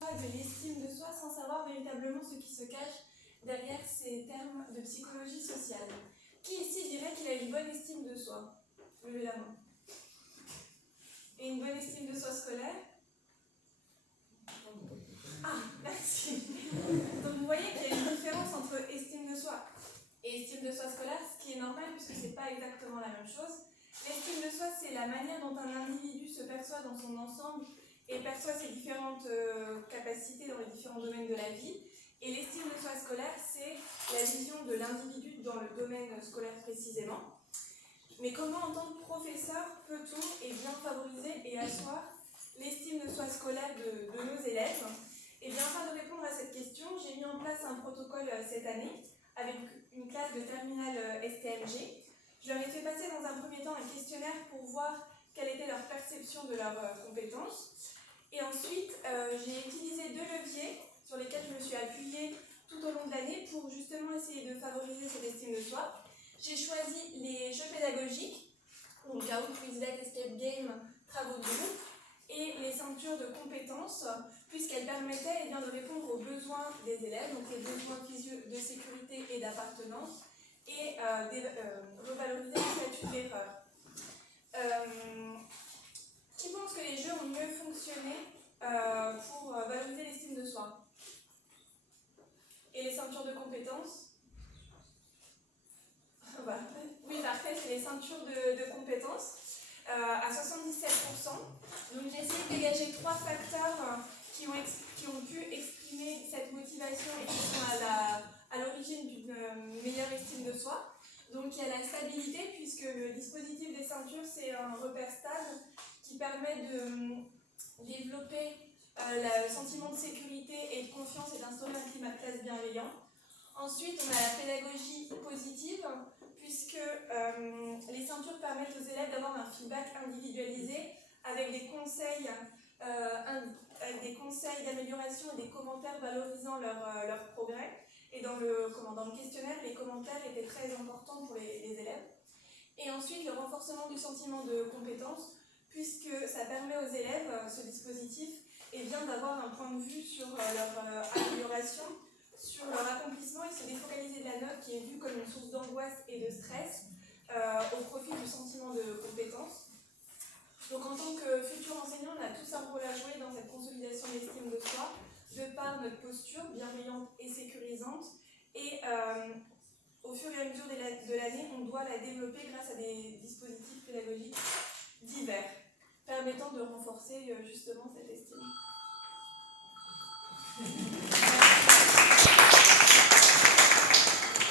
De l'estime de soi sans savoir véritablement ce qui se cache derrière ces termes de psychologie sociale. Qui ici dirait qu'il a une bonne estime de soi? Levez la main. Et une bonne estime de soi scolaire? Ah, merci. Donc vous voyez qu'il y a une différence entre estime de soi et estime de soi scolaire, ce qui est normal puisque ce n'est pas exactement la même chose. L'estime de soi, c'est la manière dont un individu se perçoit dans son ensemble et perçoit ses différentes capacités dans les différents domaines de la vie. Et l'estime de soi scolaire, c'est la vision de l'individu dans le domaine scolaire précisément. Mais comment, en tant que professeur, peut-on bien favoriser et asseoir l'estime de soi scolaire de nos élèves? Et bien, afin de répondre à cette question, j'ai mis en place un protocole cette année avec une classe de terminale STMG. Je leur ai fait passer dans un premier temps un questionnaire pour voir quelle était leur perception de leurs compétences. Et ensuite, j'ai utilisé 2 leviers sur lesquels je me suis appuyée tout au long de l'année pour justement essayer de favoriser cette estime de soi. J'ai choisi les jeux pédagogiques, donc Kahoot, Quizlet, Escape Game, travaux de groupe, et les ceintures de compétences, puisqu'elles permettaient de répondre aux besoins des élèves, donc les besoins de sécurité et d'appartenance, et revaloriser le statut d'erreur. Qui pense que les jeux ont mieux fonctionné pour valoriser l'estime de soi? Et les ceintures de compétences? Voilà. Oui, parfait, c'est les ceintures de compétences à 77%. Donc j'ai essayé de dégager 3 facteurs qui ont pu exprimer cette motivation et qui sont à l'origine d'une meilleure estime de soi. Donc il y a la stabilité, puisque le dispositif des ceintures, c'est un repère stable qui permet de développer le sentiment de sécurité et de confiance et d'instaurer un climat de classe bienveillant. Ensuite, on a la pédagogie positive, puisque les ceintures permettent aux élèves d'avoir un feedback individualisé avec des conseils d'amélioration et des commentaires valorisant leur progrès. Et dans le questionnaire, les commentaires étaient très importants pour les élèves. Et ensuite, le renforcement du sentiment de compétence, puisque ça permet aux élèves, ce dispositif, d'avoir un point de vue sur leur amélioration, sur leur accomplissement et se défocaliser de la note qui est vue comme une source d'angoisse et de stress au profit du sentiment de compétence. Donc en tant que futur enseignant, on a tous un rôle à jouer dans cette consolidation de l'estime de soi, de par notre posture bienveillante et sécurisante. Et au fur et à mesure de l'année, on doit la développer grâce à des dispositifs pédagogiques divers, permettant de renforcer justement cette estime.